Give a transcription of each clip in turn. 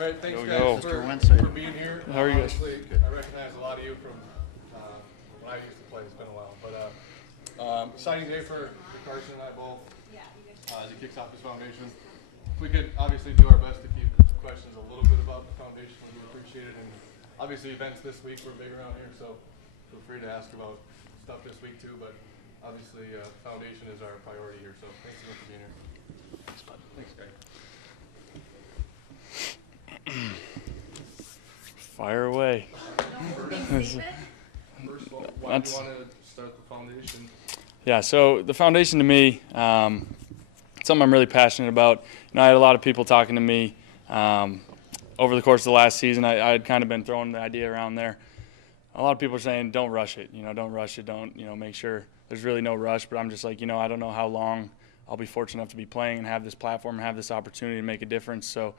All right, thanks Go, guys go. for being here. How are you guys? Obviously, I recognize a lot of you from when I used to play. It's been a while, but exciting day for Carson and I both as he kicks off his foundation. If we could obviously do our best to keep questions a little bit about the foundation, we would appreciate it. And obviously, events this week were big around here, so feel free to ask about stuff this week too. But obviously, foundation is our priority here. So thanks again for being here. Thanks, bud. Thanks, guys. Fire away. First of all, why do you want to start the foundation? Yeah, so the foundation to me, it's something I'm really passionate about. You know, I had a lot of people talking to me over the course of the last season. I had kind of been throwing the idea around there. A lot of people are saying, don't rush it. You know, don't rush it. Don't, you know, make sure there's really no rush. But I'm just like, you know, I don't know how long I'll be fortunate enough to be playing and have this platform and have this opportunity to make a difference. So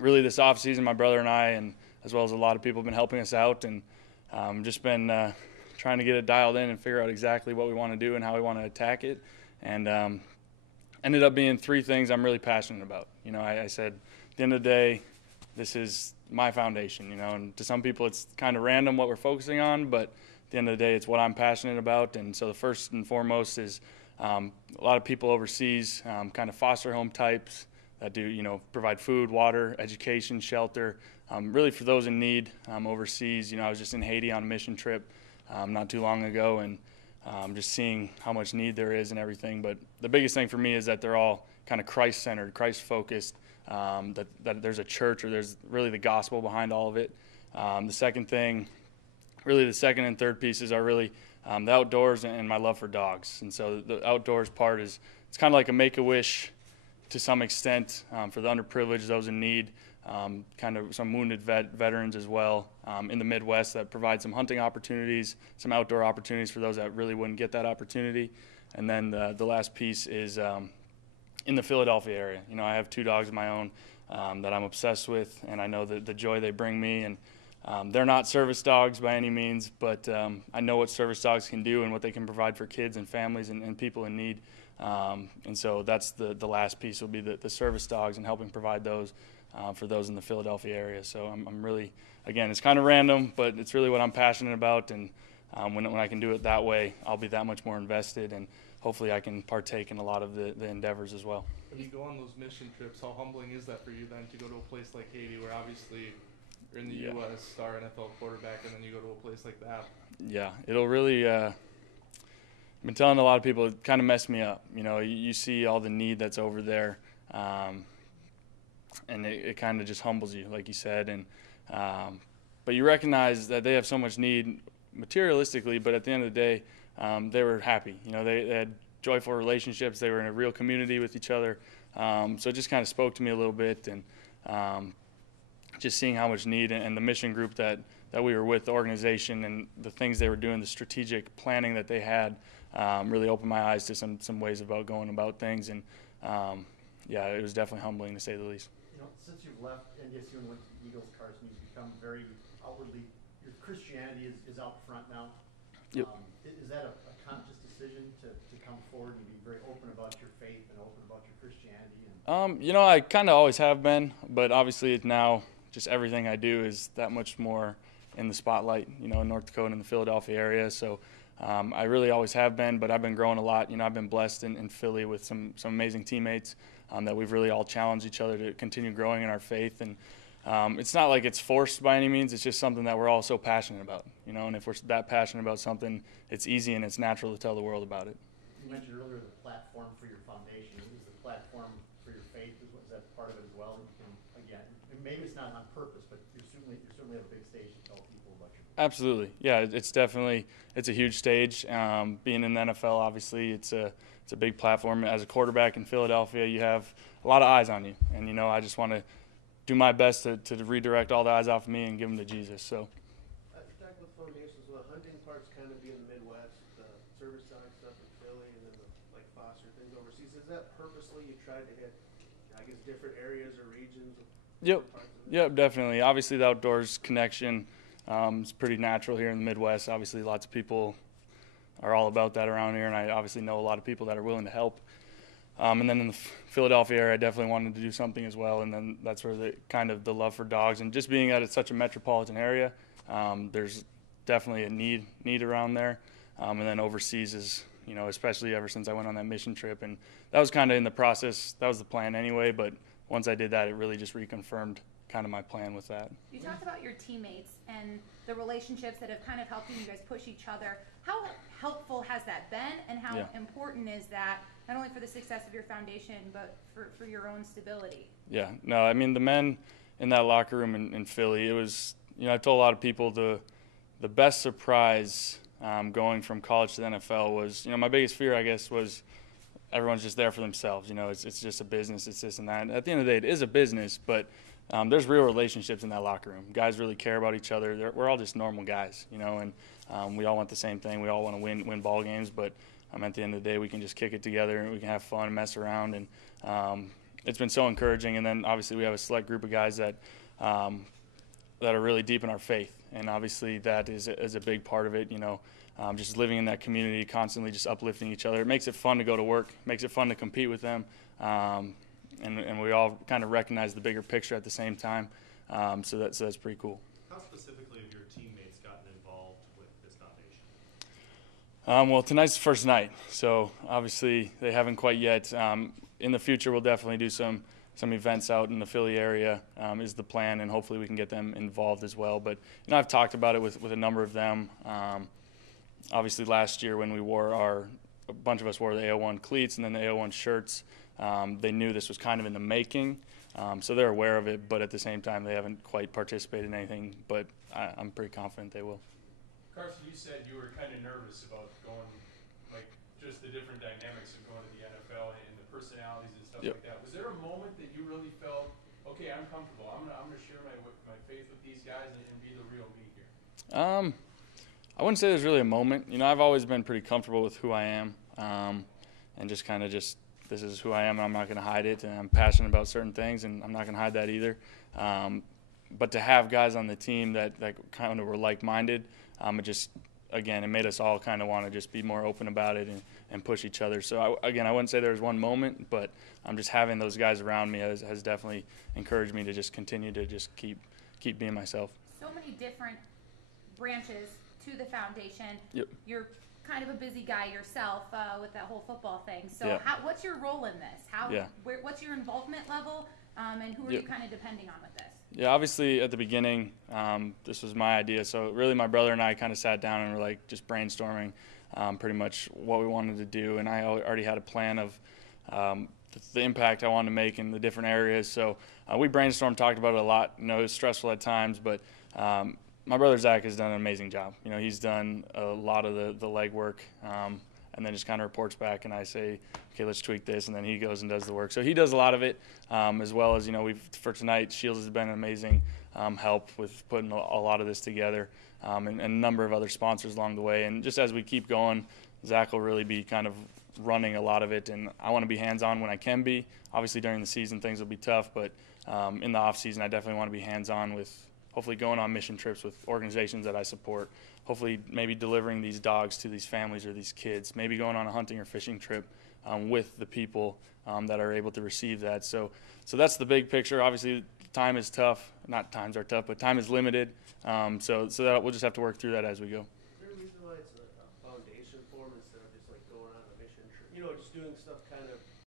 really this offseason, my brother and I, and as well as a lot of people, have been helping us out, and just been trying to get it dialed in and figure out exactly what we want to do and how we want to attack it. And ended up being three things I'm really passionate about. You know, I said, at the end of the day, this is my foundation, you know, and to some people it's kind of random what we're focusing on, but at the end of the day, it's what I'm passionate about. And so the first and foremost is a lot of people overseas, kind of foster home types that do, you know, provide food, water, education, shelter, really for those in need overseas. You know, I was just in Haiti on a mission trip not too long ago, and just seeing how much need there is and everything. But the biggest thing for me is that they're all kind of Christ-centered, Christ-focused, that there's a church or there's really the gospel behind all of it. The second thing, really the second and third pieces are really the outdoors and my love for dogs. And so the outdoors part is, it's kind of like a make-a-wish to some extent for the underprivileged, those in need, kind of some wounded veterans as well in the Midwest that provide some hunting opportunities, some outdoor opportunities for those that really wouldn't get that opportunity. And then the last piece is in the Philadelphia area. You know, I have two dogs of my own that I'm obsessed with, and I know the joy they bring me. And they're not service dogs by any means, but I know what service dogs can do and what they can provide for kids and families and people in need. And so that's the last piece will be the service dogs and helping provide those for those in the Philadelphia area. So I'm really, again, it's kind of random, but it's really what I'm passionate about. And when I can do it that way, I'll be that much more invested, and hopefully I can partake in a lot of the endeavors as well. When you go on those mission trips, how humbling is that for you then to go to a place like Haiti, where obviously you're in the U.S. star NFL quarterback, and then you go to a place like that? Yeah, it'll really. I've been telling a lot of people, it kind of messed me up. You know, you see all the need that's over there, and it kind of just humbles you, like you said. And but you recognize that they have so much need materialistically, but at the end of the day, they were happy. You know, they had joyful relationships. They were in a real community with each other. So it just kind of spoke to me a little bit, and just seeing how much need and the mission group that we were with, the organization, and the things they were doing, the strategic planning that they had, really opened my eyes to some ways about going about things. And yeah, it was definitely humbling to say the least. You know, since you've left NDSU and went to the Eagles, Carson, you've become very outwardly, your Christianity is out front now. Yep. Is that a conscious decision to come forward and be very open about your faith and open about your Christianity? And you know, I kind of always have been, but obviously now just everything I do is that much more in the spotlight, you know, in North Dakota and the Philadelphia area. So I really always have been, but I've been growing a lot. You know, I've been blessed in Philly with some amazing teammates that we've really all challenged each other to continue growing in our faith. And it's not like it's forced by any means. It's just something that we're all so passionate about, you know, and if we're that passionate about something, it's easy and it's natural to tell the world about it. You mentioned earlier the platform for your foundation. Is the platform for your faith, is that part of it as well? And again, maybe it's not on purpose, but you certainly have a big stage to tell people about your faith. Absolutely. Yeah, it's a huge stage. Being in the NFL, obviously, it's a big platform. As a quarterback in Philadelphia, you have a lot of eyes on you. And, you know, I just want to do my best to redirect all the eyes off of me and give them to Jesus. So. Talk with foundations. Well, hunting parts kind of be in the Midwest, the service side stuff in Philly, and then the foster things overseas. Is that purposely you tried to hit, I guess, different areas or regions? Yep, definitely. Obviously, the outdoors connection is pretty natural here in the Midwest. Obviously, lots of people are all about that around here, and I obviously know a lot of people that are willing to help. And then in the Philadelphia area, I definitely wanted to do something as well. And then that's where the love for dogs and just being that it's such a metropolitan area, there's definitely a need around there. And then overseas is, especially ever since I went on that mission trip. And that was kind of in the process. That was the plan anyway. But once I did that, it really just reconfirmed kind of my plan with that. You talked about your teammates and the relationships that have kind of helped you guys push each other. How helpful has that been, and how important is that not only for the success of your foundation but for your own stability? Yeah, no, I mean the men in that locker room in Philly, it was, I've told a lot of people the best surprise going from college to the NFL was, my biggest fear, I guess, was everyone's just there for themselves. It's just a business, it's this and that. And at the end of the day, it is a business, but there's real relationships in that locker room. Guys really care about each other. We're all just normal guys, and we all want the same thing. We all want to win ball games, but at the end of the day, we can just kick it together and we can have fun and mess around. And it's been so encouraging. And then obviously we have a select group of guys that are really deep in our faith, and obviously that is a big part of it. Just living in that community, constantly just uplifting each other. It makes it fun to go to work, makes it fun to compete with them. And we all kind of recognize the bigger picture at the same time. So that's pretty cool. How specifically have your teammates gotten involved with this foundation? Well, tonight's the first night, so obviously they haven't quite yet. In the future, we'll definitely do some events out in the Philly area is the plan, and hopefully we can get them involved as well. But I've talked about it with a number of them. Obviously, last year when we a bunch of us wore the AO1 cleats and then the AO1 shirts. They knew this was kind of in the making, so they're aware of it, but at the same time, they haven't quite participated in anything, but I'm pretty confident they will. Carson, you said you were kind of nervous about going, like, just the different dynamics of going to the NFL and the personalities and stuff like that. Was there a moment that you really felt, okay, I'm comfortable, I'm gonna share my faith with these guys and be the real me here? I wouldn't say there's really a moment. I've always been pretty comfortable with who I am, and just kind of this is who I am, and I'm not going to hide it, and I'm passionate about certain things, and I'm not going to hide that either. But to have guys on the team that kind of were like-minded, it made us all kind of want to just be more open about it and push each other. So, I wouldn't say there was one moment, but just having those guys around me has definitely encouraged me to just continue to just keep being myself. So many different branches to the foundation. Yep. You're kind of a busy guy yourself with that whole football thing. So what's your role in this? What's your involvement level, and who are you kind of depending on with this? Yeah, obviously at the beginning, this was my idea. So really my brother and I kind of sat down and were just brainstorming pretty much what we wanted to do. And I already had a plan of the impact I wanted to make in the different areas. So we brainstormed, talked about it a lot. It was stressful at times, but my brother Zach has done an amazing job. He's done a lot of the legwork, and then just kind of reports back, and I say, okay, let's tweak this, and then he goes and does the work. So he does a lot of it, as well as, for tonight, Shields has been an amazing help with putting a lot of this together, and a number of other sponsors along the way. And just as we keep going, Zach will really be kind of running a lot of it, and I want to be hands-on when I can be. Obviously, during the season, things will be tough, but in the off-season, I definitely want to be hands-on with hopefully going on mission trips with organizations that I support, hopefully maybe delivering these dogs to these families or these kids, maybe going on a hunting or fishing trip with the people that are able to receive that. So that's the big picture. Obviously, time is tough. Not times are tough, but time is limited. So that we'll just have to work through that as we go. Is there a reason why it's a foundation form instead of just going on a mission trip? Just doing stuff kind of